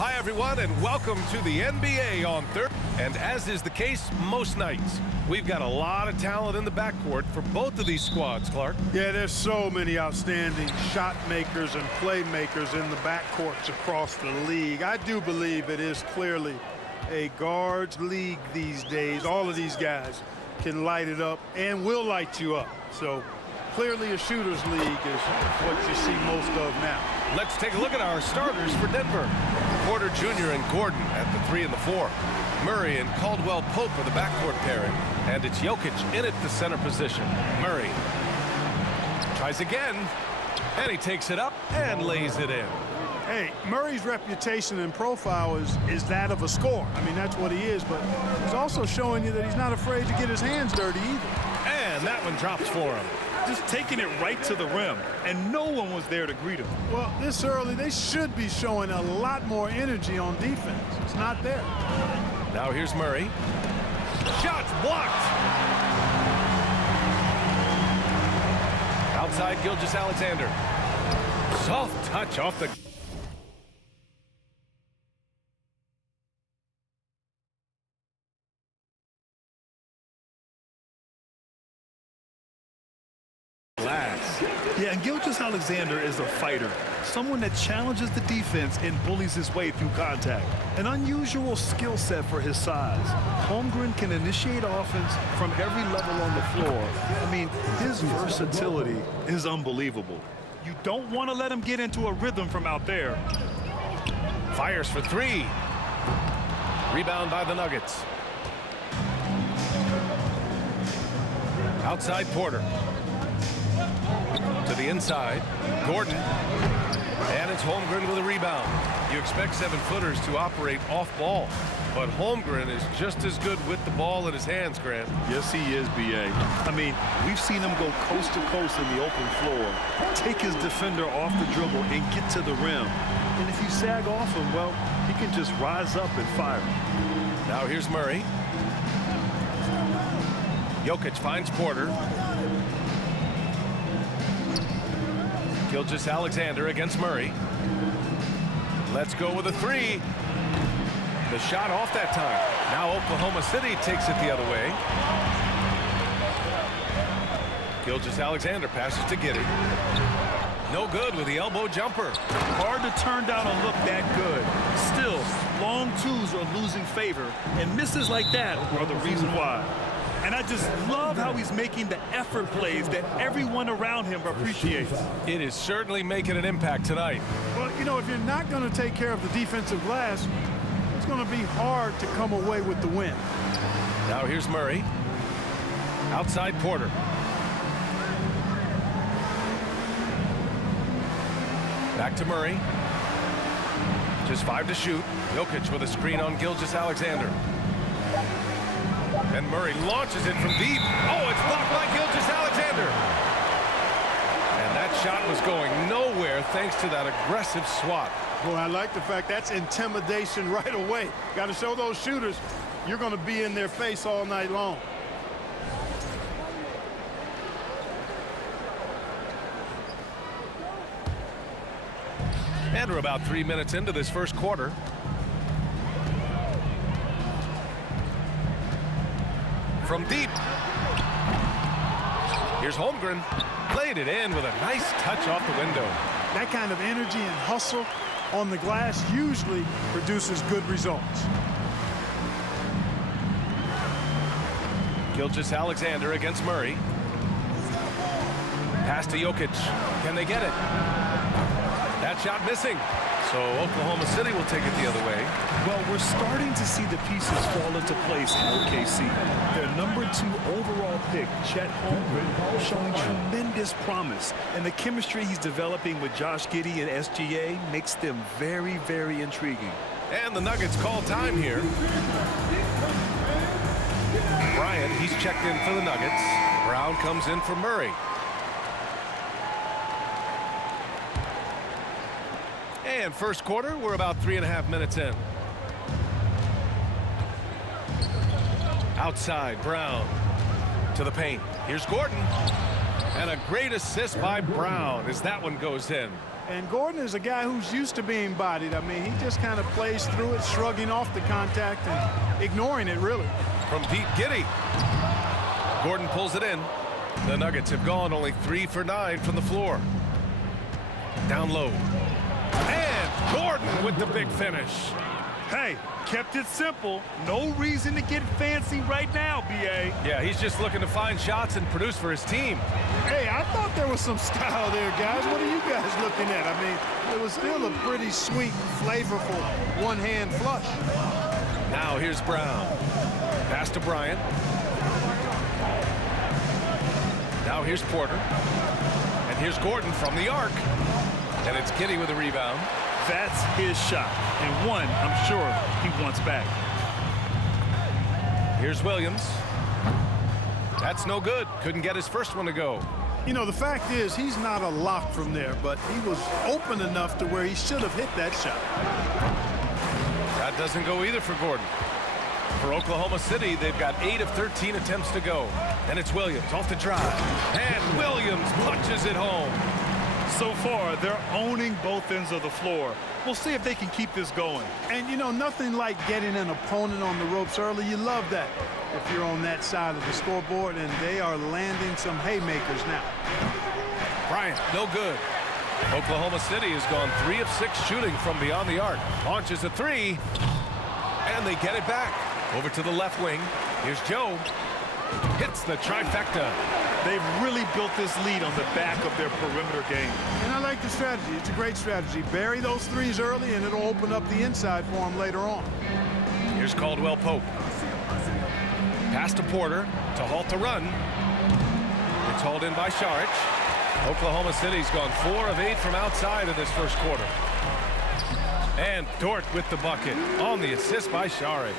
Hi, everyone, and welcome to the NBA on third. And as is the case most nights, we've got a lot of talent in the backcourt for both of these squads, Clark. Yeah, there's so many outstanding shot makers and playmakers in the backcourts across the league. I do believe it is clearly a guards league these days. All of these guys can light it up and will light you up. So clearly a shooter's league is what you see most of now. Let's take a look at our starters for Denver. Porter Jr. and Gordon at the 3 and the 4. Murray and Caldwell Pope are the backcourt pairing. And it's Jokic in at the center position. Murray tries again, and he takes it up and lays it in. Hey, Murray's reputation and profile is that of a scorer. I mean, that's what he is, but he's also showing you that he's not afraid to get his hands dirty either. And that one drops for him. Just taking it right to the rim, and no one was there to greet him. Well, this early, they should be showing a lot more energy on defense. It's not there. Now here's Murray. Shots blocked. Outside Gilgeous-Alexander. Soft touch off the... Yeah, and Gilgeous-Alexander is a fighter, someone that challenges the defense and bullies his way through contact. An unusual skill set for his size. Holmgren can initiate offense from every level on the floor. I mean, his versatility is unbelievable. You don't want to let him get into a rhythm from out there. Fires for 3. Rebound by the Nuggets. Outside Porter. To the inside, Gordon, and it's Holmgren with a rebound. You expect 7-footers to operate off ball, but Holmgren is just as good with the ball in his hands, Grant. Yes, he is, B.A. I mean, we've seen him go coast to coast in the open floor, take his defender off the dribble and get to the rim. And if you sag off him, well, he can just rise up and fire. Now here's Murray. Jokic finds Porter. Gilgeous-Alexander against Murray. Let's go with a 3. The shot off that time. Now Oklahoma City takes it the other way. Gilgeous-Alexander passes to Giddey. No good with the elbow jumper. Hard to turn down a look that good. Still, long twos are losing favor, and misses like that are the reason why. And I just love how he's making the effort plays that everyone around him appreciates. It is certainly making an impact tonight. Well, you know, if you're not going to take care of the defensive glass, it's going to be hard to come away with the win. Now here's Murray. Outside Porter. Back to Murray. Just 5 to shoot. Jokic with a screen on Gilgeous-Alexander. And Murray launches it from deep. Oh, it's blocked by Gilgeous-Alexander. And that shot was going nowhere thanks to that aggressive swat. Boy, I like the fact that's intimidation right away. Got to show those shooters you're going to be in their face all night long. And we're about 3 minutes into this first quarter. From deep. Here's Holmgren. Played it in with a nice touch off the window. That kind of energy and hustle on the glass usually produces good results. Gilgeous-Alexander against Murray. Pass to Jokic. Can they get it? That shot missing. So Oklahoma City will take it the other way. Well, we're starting to see the pieces fall into place in OKC. Their #2 overall pick, Chet Holmgren, showing tremendous promise. And the chemistry he's developing with Josh Giddey and SGA makes them very, very intriguing. And the Nuggets call time here. Bryant, he's checked in for the Nuggets. Brown comes in for Murray. And first quarter, we're about 3.5 minutes in. Outside, Brown to the paint. Here's Gordon. And a great assist by Brown as that one goes in. And Gordon is a guy who's used to being bodied. I mean, he just kind of plays through it, shrugging off the contact and ignoring it, really. From Pete Giddy. Gordon pulls it in. The Nuggets have gone only 3 for 9 from the floor. Down low. And Gordon with the big finish. Hey, kept it simple. No reason to get fancy right now, B.A. Yeah, he's just looking to find shots and produce for his team. Hey, I thought there was some style there, guys. What are you guys looking at? I mean, it was still a pretty sweet, flavorful one-hand flush. Now here's Brown. Pass to Bryant. Now here's Porter. And here's Gordon from the arc. And it's Giddy with a rebound. That's his shot, and one I'm sure he wants back. Here's Williams. That's no good. Couldn't get his first one to go. You know, the fact is he's not a lock from there, but he was open enough to where he should have hit that shot. That doesn't go either for Gordon. For Oklahoma City, they've got 8 of 13 attempts to go. And it's Williams off the drive. And Williams punches it home. So far, they're owning both ends of the floor. We'll see if they can keep this going. And, you know, nothing like getting an opponent on the ropes early. You love that if you're on that side of the scoreboard, and they are landing some haymakers now. Bryant, no good. Oklahoma City has gone 3 of 6 shooting from beyond the arc. Launches a 3, and they get it back. Over to the left wing. Here's Joe. Hits the trifecta. They've really built this lead on the back of their perimeter game. And I like the strategy. It's a great strategy. Bury those threes early, and it'll open up the inside for them later on. Here's Caldwell Pope. Pass to Porter to halt the run. It's hauled in by Saric. Oklahoma City's gone 4 of 8 from outside in this first quarter. And Dort with the bucket on the assist by Saric.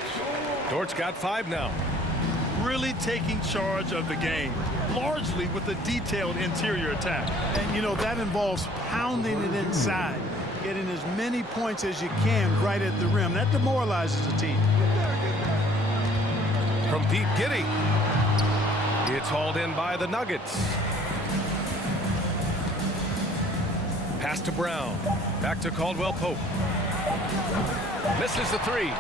Dort's got 5 now. Really taking charge of the game, largely with a detailed interior attack. And, you know, that involves pounding it inside, getting as many points as you can right at the rim. That demoralizes the team. From Pete Giddy. It's hauled in by the Nuggets. Pass to Brown. Back to Caldwell Pope. Misses the 3.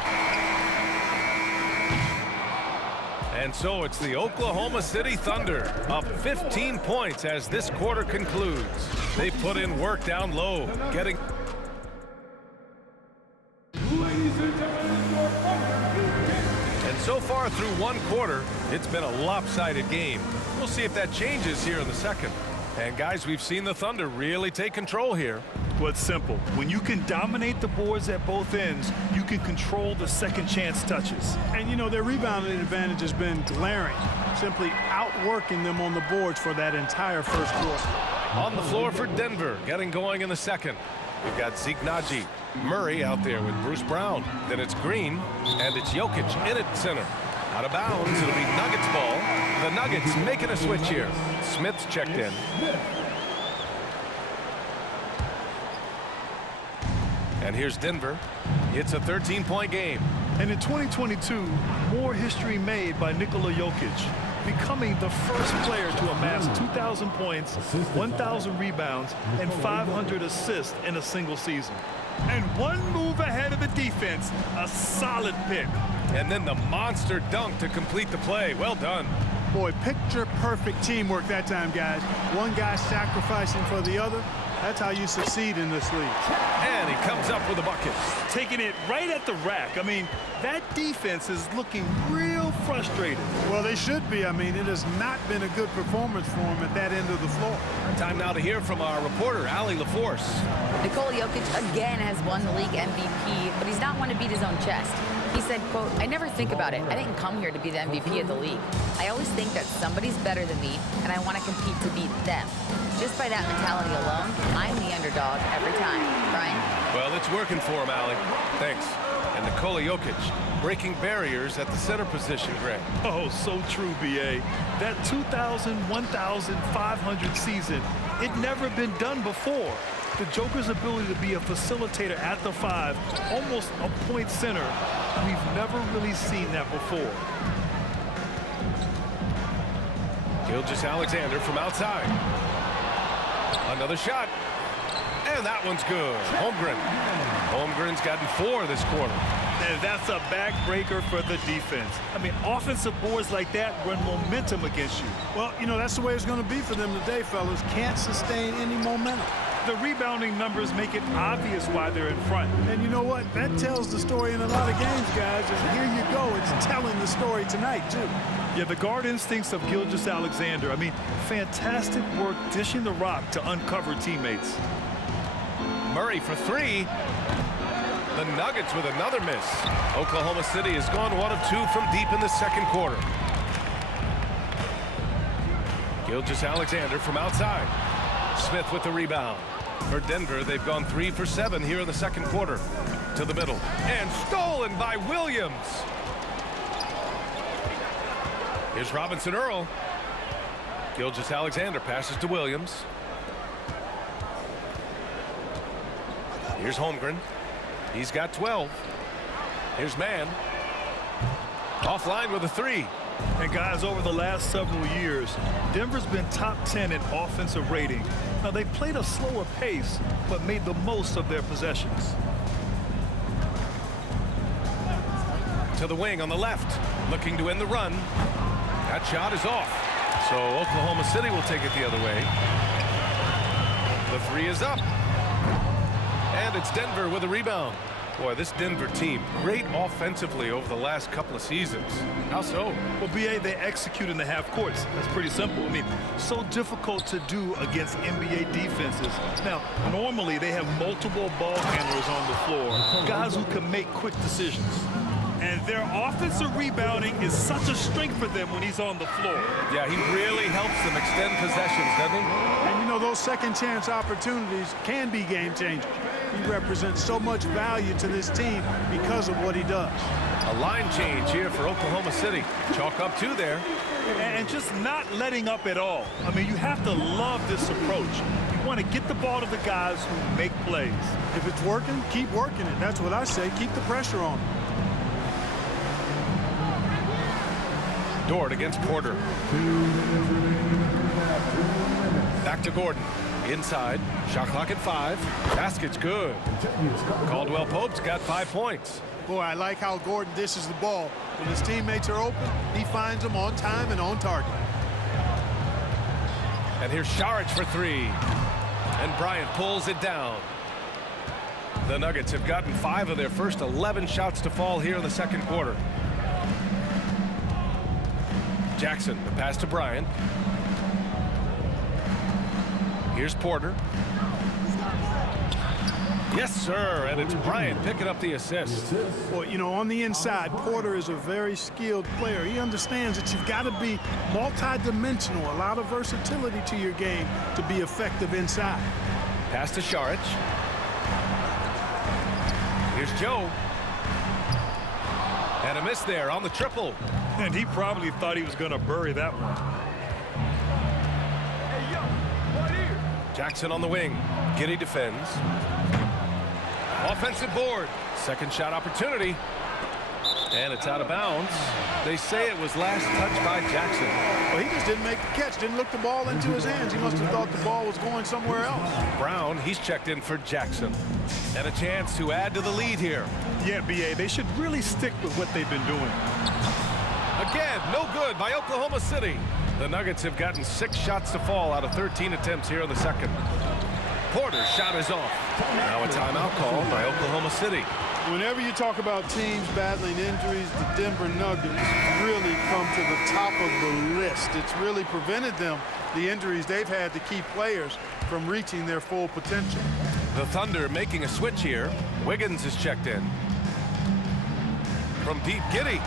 And so it's the Oklahoma City Thunder up 15 points as this quarter concludes. They put in work down low, getting... And so far through one quarter, it's been a lopsided game. We'll see if that changes here in the second. And guys, we've seen the Thunder really take control here. Well, it's simple. When you can dominate the boards at both ends, you can control the second chance touches. And, you know, their rebounding advantage has been glaring, simply outworking them on the boards for that entire first quarter. On the floor for Denver, getting going in the second. We've got Zeke Naji, Murray out there with Bruce Brown. Then it's Green, and it's Jokic in at center. Out of bounds, it'll be Nuggets ball. The Nuggets making a switch here. Smith's checked in. And here's Denver. It's a 13-point game. And in 2022, more history made by Nikola Jokic, becoming the first player to amass 2,000 points, 1,000 rebounds, and 500 assists in a single season. And one move ahead of the defense, a solid pick. And then the monster dunk to complete the play. Well done. Boy, picture-perfect teamwork that time, guys. One guy sacrificing for the other. That's how you succeed in this league. And he comes up with a bucket. Taking it right at the rack. I mean, that defense is looking real frustrated. Well, they should be. I mean, it has not been a good performance for them at that end of the floor. Time now to hear from our reporter, Allie LaForce. Nikola Jokic again has won the league MVP, but he's not one to beat his own chest. He said, quote, "I never think about it. I didn't come here to be the MVP of the league. I always think that somebody's better than me, and I want to compete to beat them. Just by that mentality alone, I'm the underdog every time." Brian? Well, it's working for him, Allie. Thanks. And Nikola Jokic breaking barriers at the center position, Greg. Oh, so true, B.A. That 2,000, 1,500 season, it never been done before. The Joker's ability to be a facilitator at the 5, almost a point center, we've never really seen that before. Gilgeous-Alexander from outside. Another shot. And that one's good. Holmgren. Holmgren's gotten 4 this quarter. And that's a backbreaker for the defense. I mean, offensive boards like that run momentum against you. Well, you know, that's the way it's going to be for them today, fellas. Can't sustain any momentum. The rebounding numbers make it obvious why they're in front. And you know what? That tells the story in a lot of games, guys. And here you go. It's telling the story tonight, too. Yeah, the guard instincts of Gilgeous-Alexander. I mean, fantastic work dishing the rock to uncover teammates. Murray for 3. The Nuggets with another miss. Oklahoma City has gone 1 of 2 from deep in the second quarter. Gilgeous-Alexander from outside. Smith with the rebound. For Denver, they've gone 3 for 7 here in the second quarter. To the middle. And stolen by Williams. Here's Robinson Earl. Gilgeous-Alexander passes to Williams. Here's Holmgren. He's got 12. Here's Mann. Offline with a 3. And guys, over the last several years, Denver's been top 10 in offensive rating. Now, they played a slower pace, but made the most of their possessions. To the wing on the left, looking to end the run. That shot is off. So Oklahoma City will take it the other way. The 3 is up. And it's Denver with a rebound. Boy, this Denver team, great offensively over the last couple of seasons. How so? Well, BA, they execute in the half courts. That's pretty simple. I mean, so difficult to do against NBA defenses. Now, normally they have multiple ball handlers on the floor, guys who can make quick decisions. And their offensive rebounding is such a strength for them when he's on the floor. Yeah, he really helps them extend possessions, doesn't he? And you know, those second chance opportunities can be game changers. He represents so much value to this team because of what he does. A line change here for Oklahoma City. Chalk up 2 there. And just not letting up at all. I mean, you have to love this approach. You want to get the ball to the guys who make plays. If it's working, keep working it. That's what I say. Keep the pressure on him. Dort against Porter. Back to Gordon. Inside. Shot clock at 5. Basket's good. Caldwell Pope's got 5 points. Boy, I like how Gordon dishes the ball. When his teammates are open, he finds them on time and on target. And here's Šarić for 3. And Bryant pulls it down. The Nuggets have gotten 5 of their first 11 shots to fall here in the second quarter. Jackson, the pass to Bryant. Here's Porter. Yes, sir, and it's Bryant picking up the assist. Well, you know, on the inside, Porter is a very skilled player. He understands that you've got to be multi-dimensional, a lot of versatility to your game to be effective inside. Pass to Šarić. Here's Joe. And a miss there on the triple. And he probably thought he was going to bury that one. Jackson on the wing. Giddey defends. Offensive board. Second shot opportunity. And it's out of bounds. They say it was last touched by Jackson. Well, he just didn't make the catch, didn't look the ball into his hands. He must have thought the ball was going somewhere else. Brown, he's checked in for Jackson. And a chance to add to the lead here. Yeah, BA, they should really stick with what they've been doing. Again, no good by Oklahoma City. The Nuggets have gotten 6 shots to fall out of 13 attempts here in the second. Porter's shot is off. Now a timeout called by Oklahoma City. Whenever you talk about teams battling injuries, the Denver Nuggets really come to the top of the list. It's really prevented them, the injuries they've had to key players from reaching their full potential. The Thunder making a switch here. Wiggins is checked in. From deep, Giddey.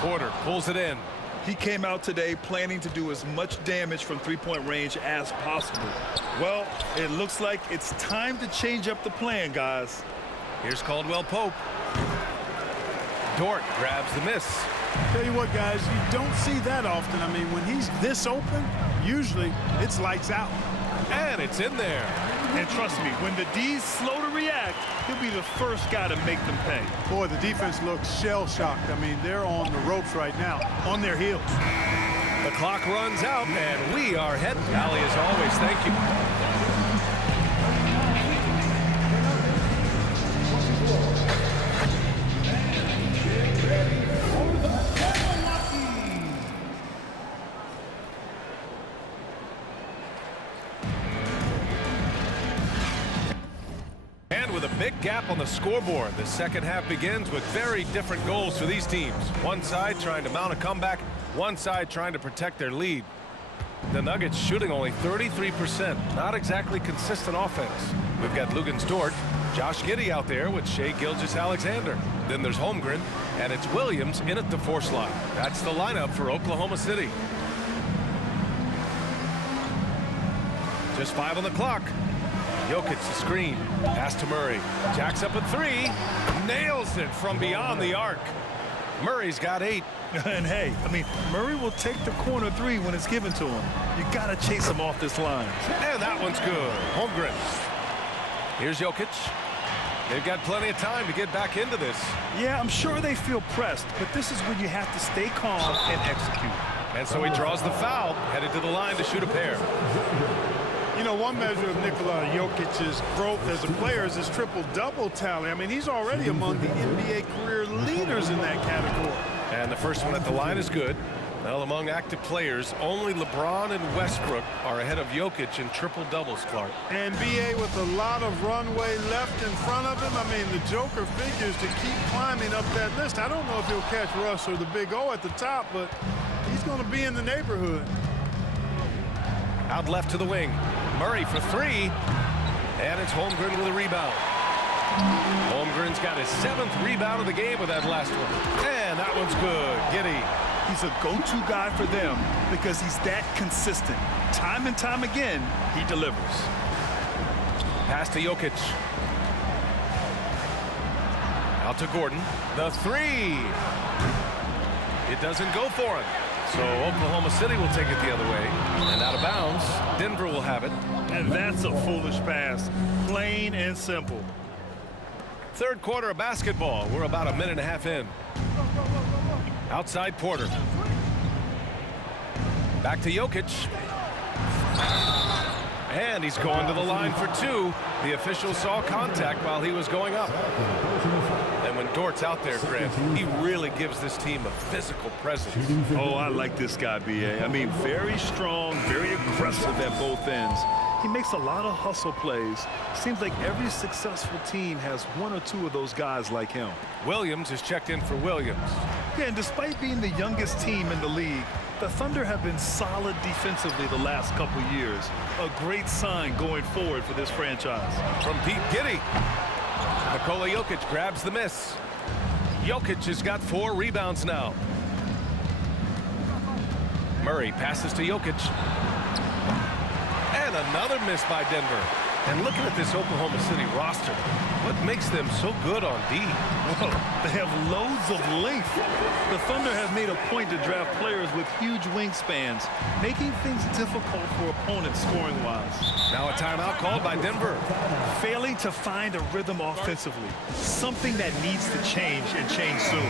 Porter pulls it in. He came out today planning to do as much damage from three-point range as possible. Well, it looks like it's time to change up the plan, guys. Here's Caldwell Pope. Dort grabs the miss. Tell you what, guys, you don't see that often. I mean, when he's this open, usually it's lights out. And it's in there. And trust me, when the D's slow to react, he'll be the first guy to make them pay. Boy, the defense looks shell-shocked. I mean, they're on the ropes right now, on their heels. The clock runs out, and we are heading. Allie, as always, thank you. big gap on the scoreboard. The second half begins with very different goals for these teams. One side trying to mount a comeback, one side trying to protect their lead. The Nuggets shooting only 33%. Not exactly consistent offense. We've got Luguentz Dort, Josh Giddey out there with Shai Gilgeous-Alexander. Then there's Holmgren, and it's Williams in at the 4 slot. That's the lineup for Oklahoma City. Just 5 on the clock. Jokic the screen. Pass to Murray. Jacks up at 3. Nails it from beyond the arc. Murray's got 8. And hey, I mean, Murray will take the corner 3 when it's given to him. You got to chase him off this line. And that one's good. Holmgren. Here's Jokic. They've got plenty of time to get back into this. Yeah, I'm sure they feel pressed, but this is when you have to stay calm and execute. And so he draws the foul, headed to the line to shoot a pair. You know, one measure of Nikola Jokic's growth as a player is his triple-double tally. I mean, he's already among the NBA career leaders in that category. And the first one at the line is good. Well, among active players, only LeBron and Westbrook are ahead of Jokic in triple-doubles, Clark. And B.A. with a lot of runway left in front of him. I mean, the Joker figures to keep climbing up that list. I don't know if he'll catch Russ or the Big O at the top, but he's going to be in the neighborhood. Out left to the wing. Murray for 3. And it's Holmgren with a rebound. Holmgren's got his 7th rebound of the game with that last one. And that one's good. Giddey. He's a go-to guy for them because he's that consistent. Time and time again, he delivers. Pass to Jokic. Out to Gordon. The 3. It doesn't go for him. So Oklahoma City will take it the other way. And out of bounds, Denver will have it. And that's a foolish pass. Plain and simple. Third quarter of basketball. We're about a minute and a half in. Outside Porter. Back to Jokic. And he's going to the line for 2. The official saw contact while he was going up. And when Dort's out there, Grant, he really gives this team a physical presence. Oh, I like this guy, B.A. I mean, very strong, very aggressive at both ends. He makes a lot of hustle plays. Seems like every successful team has 1 or 2 of those guys like him. Williams is checked in for Williams. Yeah, and despite being the youngest team in the league, the Thunder have been solid defensively the last couple years. A great sign going forward for this franchise. From Pete Giddey. Nikola Jokic grabs the miss. Jokic has got 4 rebounds now. Murray passes to Jokic. And another miss by Denver. And looking at this Oklahoma City roster, what makes them so good on D? Whoa, they have loads of length. The Thunder have made a point to draft players with huge wingspans, making things difficult for opponents scoring-wise. Now a timeout called by Denver. Failing to find a rhythm offensively, something that needs to change and change soon.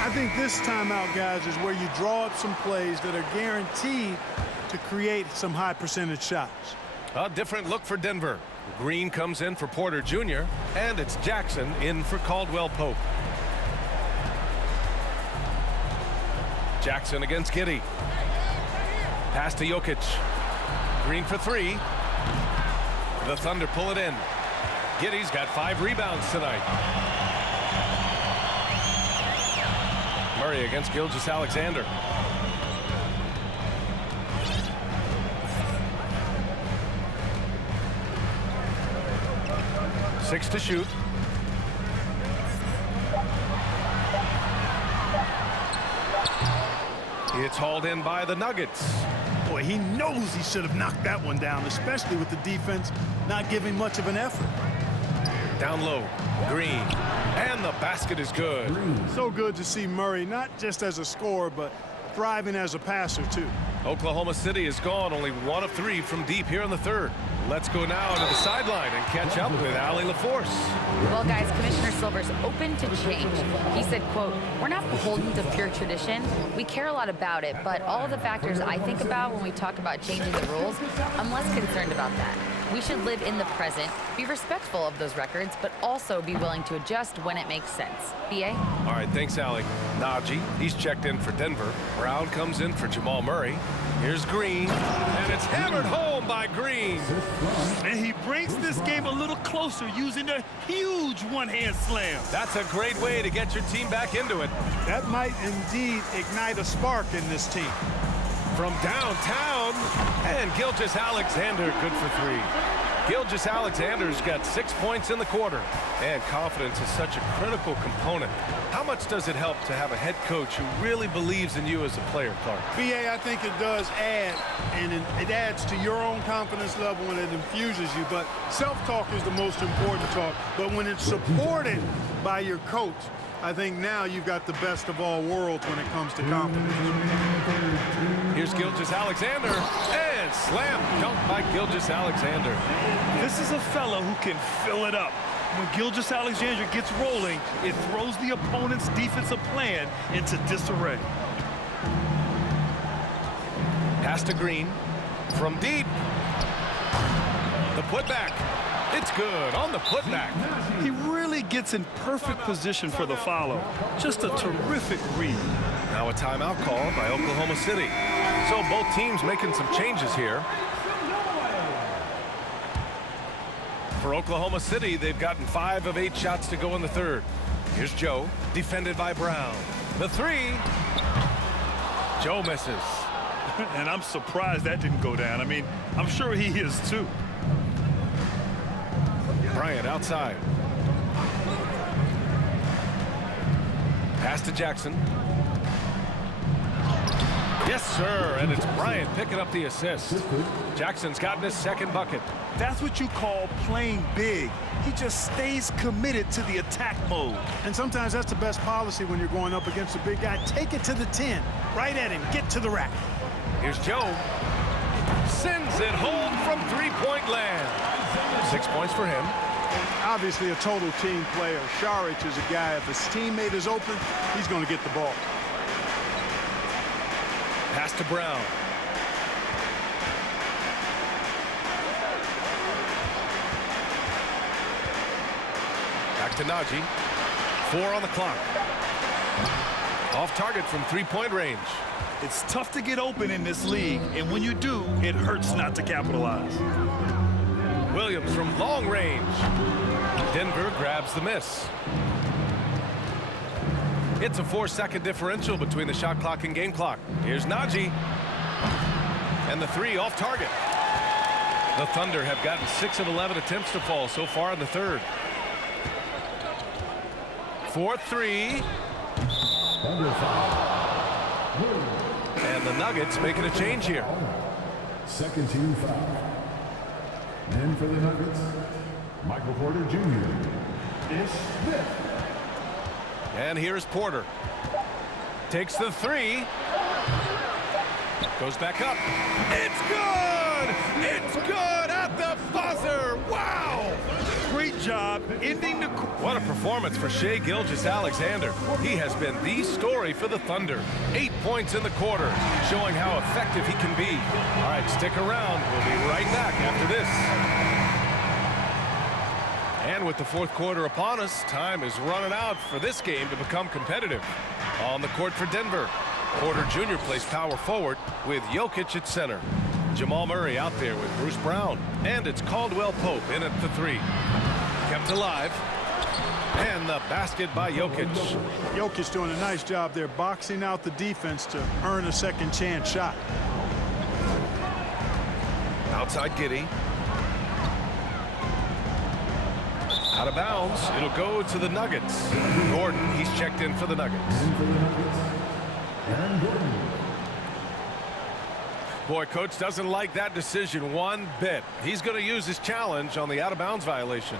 I think this timeout, guys, is where you draw up some plays that are guaranteed to create some high percentage shots. A different look for Denver. Green comes in for Porter Jr. and it's Jackson in for Caldwell Pope. Jackson against Giddey. Pass to Jokic. Green for 3. The Thunder pull it in. Giddey's got 5 rebounds tonight. Murray against Gilgeous-Alexander. 6 to shoot. It's hauled in by the Nuggets. Boy, he knows he should have knocked that one down, especially with the defense not giving much of an effort. Down low, Green, and the basket is good. So good to see Murray, not just as a scorer, but thriving as a passer, too. Oklahoma City is gone, only 1 of 3 from deep here in the third. Let's go now to the sideline and catch up with Allie LaForce. Well, guys, Commissioner Silver's open to change. He said, quote, "We're not beholden to pure tradition. We care a lot about it, but all of the factors I think about when we talk about changing the rules, I'm less concerned about that. We should live in the present, be respectful of those records, but also be willing to adjust when it makes sense." B.A.? All right, thanks, Allie. Najee, he's checked in for Denver. Brown comes in for Jamal Murray. Here's Green, and it's hammered home by Green. And he brings this game a little closer using a huge one-hand slam. That's a great way to get your team back into it. That might indeed ignite a spark in this team. From downtown, and Gilgeous-Alexander good for 3. Gilgeous-Alexander's got 6 points in the quarter, and confidence is such a critical component. How much does it help to have a head coach who really believes in you as a player, Clark? BA, I think it does add, and it adds to your own confidence level and it infuses you, but self-talk is the most important talk. But when it's supported by your coach, I think now you've got the best of all worlds when it comes to confidence. Here's Gilgeous-Alexander, and slam dunk by Gilgeous-Alexander. This is a fellow who can fill it up. When Gilgeous-Alexander gets rolling, it throws the opponent's defensive plan into disarray. Pass to Green from deep. The putback. It's good on the putback. He really gets in perfect position for the follow. Just a terrific read. Now a timeout call by Oklahoma City. So both teams making some changes here. For Oklahoma City, they've gotten 5 of 8 shots to go in the third. Here's Joe, defended by Brown. The 3. Joe misses. And I'm surprised that didn't go down. I mean, I'm sure he is too. Bryant outside. Pass to Jackson. Yes, sir, and it's Bryant picking up the assist. Jackson's gotten his second bucket. That's what you call playing big. He just stays committed to the attack mode. And sometimes that's the best policy when you're going up against a big guy. Take it to the 10. Right at him. Get to the rack. Here's Joe. Sends it home from three-point land. 6 points for him. Obviously a total team player. Saric is a guy, if his teammate is open, he's going to get the ball. Pass to Brown. Back to Naji. 4 on the clock. Off target from three-point range. It's tough to get open in this league, and when you do, it hurts not to capitalize. Williams from long range. Denver grabs the miss. It's a 4-second differential between the shot clock and game clock. Here's Naji. And the 3 off target. The Thunder have gotten 6 of 11 attempts to fall so far in the third. 4-3. And the Nuggets making a change here. Second team foul. And for the Nuggets, Michael Porter Jr. Ish Smith. And here's Porter. Takes the 3. Goes back up. It's good! It's good at the buzzer! Wow! Great job ending the... What a performance for Shai Gilgeous-Alexander. He has been the story for the Thunder. 8 points in the quarter, showing how effective he can be. All right, stick around. We'll be right back after this. And with the fourth quarter upon us, time is running out for this game to become competitive. On the court for Denver, Porter Jr. plays power forward with Jokic at center. Jamal Murray out there with Bruce Brown. And it's Caldwell Pope in at the 3. Kept alive. And the basket by Jokic. Jokic doing a nice job there, boxing out the defense to earn a second chance shot. Outside Giddey. Out of bounds. It'll go to the Nuggets. Gordon, he's checked in for the Nuggets. And for the Nuggets, Aaron Gordon. Boy, coach doesn't like that decision one bit. He's going to use his challenge on the out-of-bounds violation.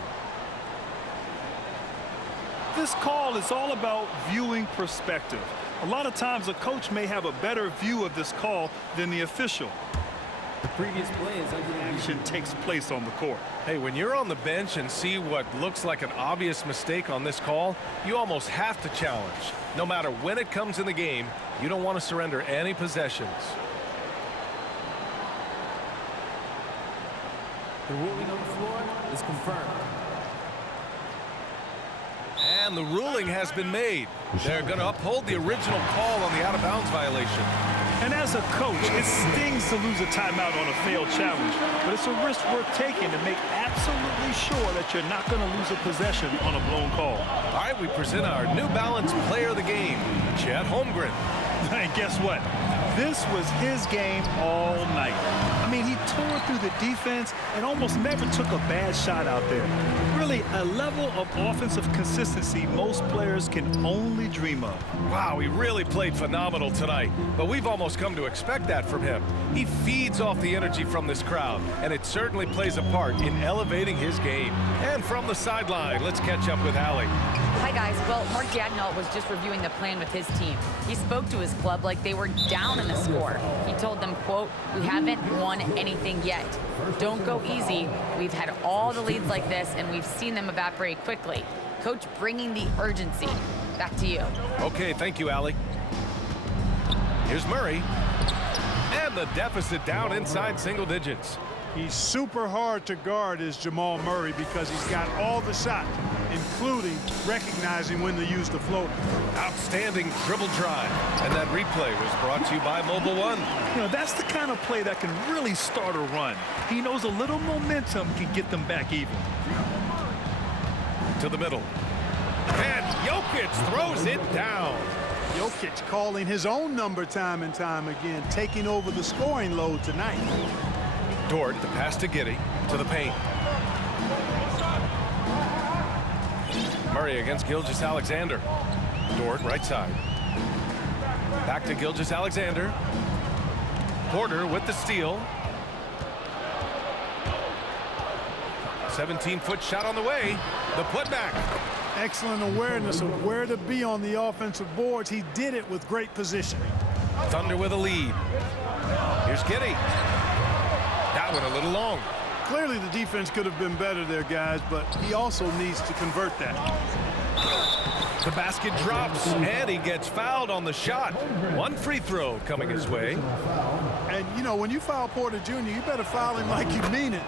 This call is all about viewing perspective. A lot of times a coach may have a better view of this call than the official. The previous play is under Action takes place on the court. Hey, when you're on the bench and see what looks like an obvious mistake on this call, you almost have to challenge. No matter when it comes in the game, you don't want to surrender any possessions. The ruling on the floor is confirmed. And the ruling has been made. They're going to uphold the original call on the out-of-bounds violation. And as a coach, it stings to lose a timeout on a failed challenge, but it's a risk worth taking to make absolutely sure that you're not going to lose a possession on a blown call. All right, we present our New Balance player of the game, Chet Holmgren. And guess what? This was his game all night. I mean, he tore through the defense and almost never took a bad shot out there. Really, a level of offensive consistency most players can only dream of. Wow, he really played phenomenal tonight, but we've almost come to expect that from him. He feeds off the energy from this crowd, and it certainly plays a part in elevating his game. And from the sideline, let's catch up with Allie. Hi, guys. Well, Mark Daigneault was just reviewing the plan with his team. He spoke to his club like they were down in the score. He told them, quote, "We haven't won anything yet. Don't go easy. We've had all the leads like this, and we've seen them evaporate quickly." Coach bringing the urgency. Back to you. Okay, thank you, Allie. Here's Murray. And the deficit down inside single digits. He's super hard to guard is Jamal Murray because he's got all the shots, including recognizing when to use the floater. Outstanding dribble drive. And that replay was brought to you by Mobile One. You know, that's the kind of play that can really start a run. He knows a little momentum can get them back even. To the middle. And Jokic throws it down. Jokic calling his own number time and time again, taking over the scoring load tonight. Dort, the pass to Giddey, to the paint. Murray against Gilgeous-Alexander. Dort, right side. Back to Gilgeous-Alexander. Porter with the steal. 17-foot shot on the way. The putback. Excellent awareness of where to be on the offensive boards. He did it with great position. Thunder with a lead. Here's Giddey. That one a little long. Clearly the defense could have been better there, guys, but he also needs to convert that. The basket drops, and he gets fouled on the shot. One free throw coming his way. And, you know, when you foul Porter Jr., you better foul him like you mean it,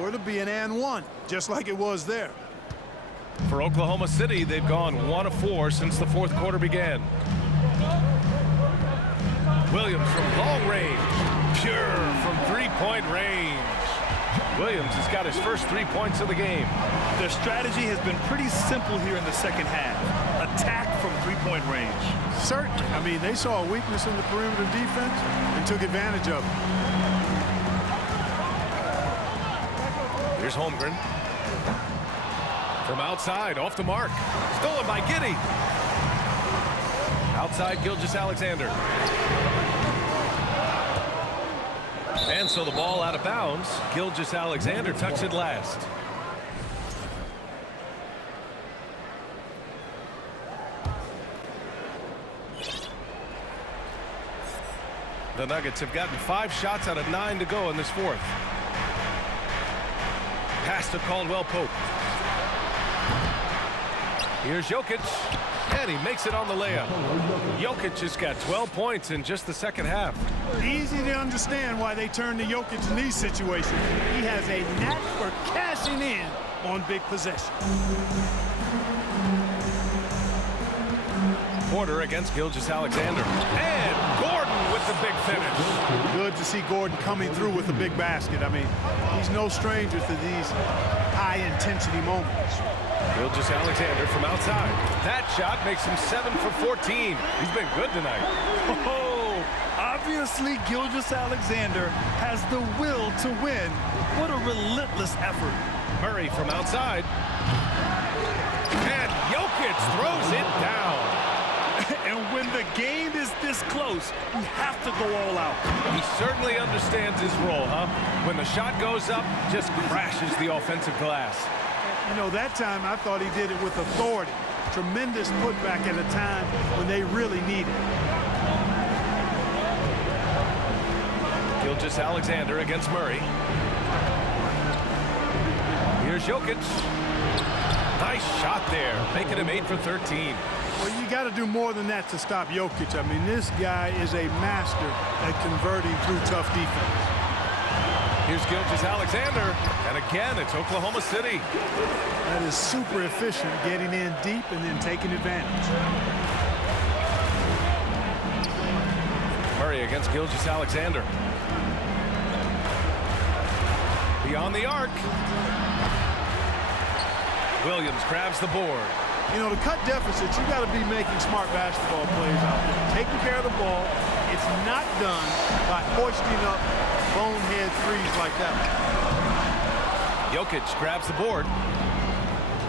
or it'll be an and one, just like it was there. For Oklahoma City, they've gone 1 of 4 since the fourth quarter began. Williams from long range. Pure from three-point range. Williams has got his first 3 points of the game. Their strategy has been pretty simple here in the second half. Attack from three-point range. Certainly. I mean, they saw a weakness in the perimeter defense and took advantage of it. Here's Holmgren. From outside, off the mark. Stolen by Giddey. Outside Gilgeous-Alexander. And so the ball out of bounds. Gilgeous-Alexander tucks it last. The Nuggets have gotten 5 shots out of 9 to go in this fourth. Pass to Caldwell Pope. Here's Jokic, and he makes it on the layup. Jokic has got 12 points in just the second half. Easy to understand why they turn to Jokic in these situations. He has a knack for cashing in on big possessions. Porter against Gilgeous-Alexander. And Gordon with the big finish. Good to see Gordon coming through with a big basket. I mean, he's no stranger to these high-intensity moments. Gilgeous-Alexander from outside. That shot makes him 7 for 14. He's been good tonight. Oh, obviously Gilgeous-Alexander has the will to win. What a relentless effort. Murray from outside. And Jokic throws it down. And when the game is this close, you have to go all out. He certainly understands his role, huh? When the shot goes up, just crashes the offensive glass. You know, that time I thought he did it with authority. Tremendous putback at a time when they really need it. Gilgeous-Alexander against Murray. Here's Jokic. Nice shot there, making him 8 for 13. Well, you got to do more than that to stop Jokic. I mean, this guy is a master at converting through tough defense. Here's Gilgeous-Alexander, and again, it's Oklahoma City. That is super efficient, getting in deep and then taking advantage. Murray against Gilgeous-Alexander. Beyond the arc. Williams grabs the board. You know, to cut deficits, you got to be making smart basketball plays out there. Taking care of the ball. It's not done by hoisting up bonehead threes like that. Jokic grabs the board.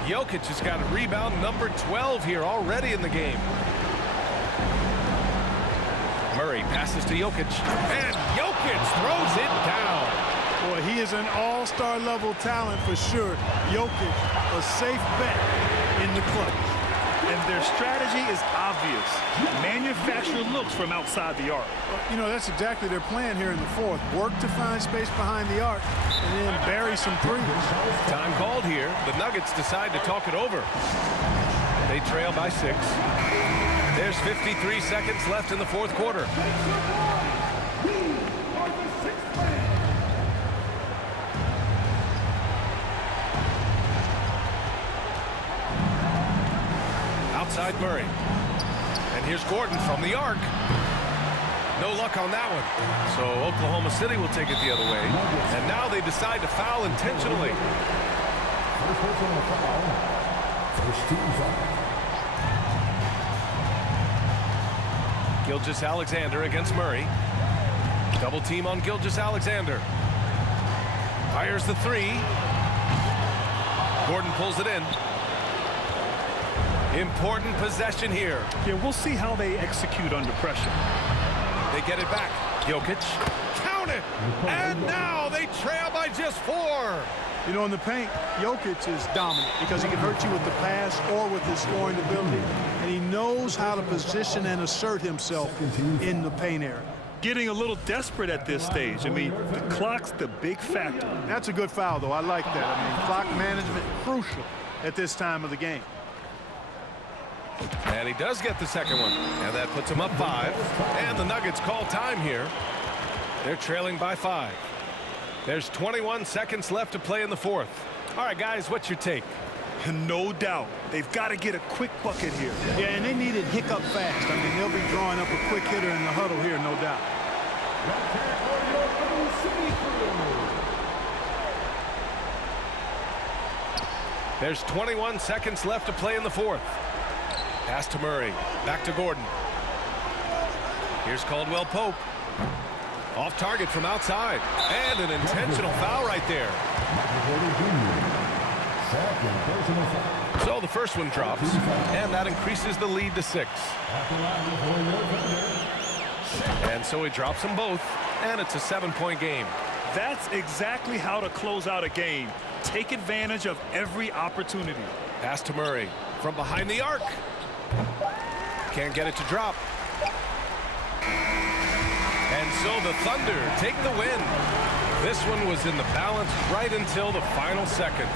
Jokic has got a rebound number 12 here already in the game. Murray passes to Jokic, and Jokic throws it down. Boy, he is an all-star level talent for sure. Jokic, a safe bet in the clutch. And their strategy is obvious. Manufacture looks from outside the arc. You know, that's exactly their plan here in the fourth. Work to find space behind the arc and then bury some threes. Time called here. The Nuggets decide to talk it over. They trail by 6. There's 53 seconds left in the fourth quarter. Outside Murray. And here's Gordon from the arc. No luck on that one. So Oklahoma City will take it the other way. And now they decide to foul intentionally. First personal foul. First team foul. Gilgeous-Alexander against Murray. Double team on Gilgeous-Alexander. Fires the 3. Gordon pulls it in. Important possession here. Yeah, we'll see how they execute under pressure. They get it back. Jokic. Count it! And now they trail by just 4. You know, in the paint, Jokic is dominant because he can hurt you with the pass or with his scoring ability. And he knows how to position and assert himself in the paint area. Getting a little desperate at this stage. I mean, the clock's the big factor. That's a good foul, though. I like that. I mean, clock management crucial at this time of the game. And he does get the second one. And that puts him up 5. And the Nuggets call time here. They're trailing by 5. There's 21 seconds left to play in the fourth. All right, guys, what's your take? No doubt. They've got to get a quick bucket here. Yeah, and they need it hiccup fast. I mean, they'll be drawing up a quick hitter in the huddle here, no doubt. There's 21 seconds left to play in the fourth. Pass to Murray. Back to Gordon. Here's Caldwell Pope. Off target from outside. And an intentional foul right there. So the first one drops. And that increases the lead to 6. And so he drops them both. And it's a 7-point game. That's exactly how to close out a game. Take advantage of every opportunity. Pass to Murray from behind the arc. Can't get it to drop. And so the Thunder take the win. This one was in the balance right until the final seconds.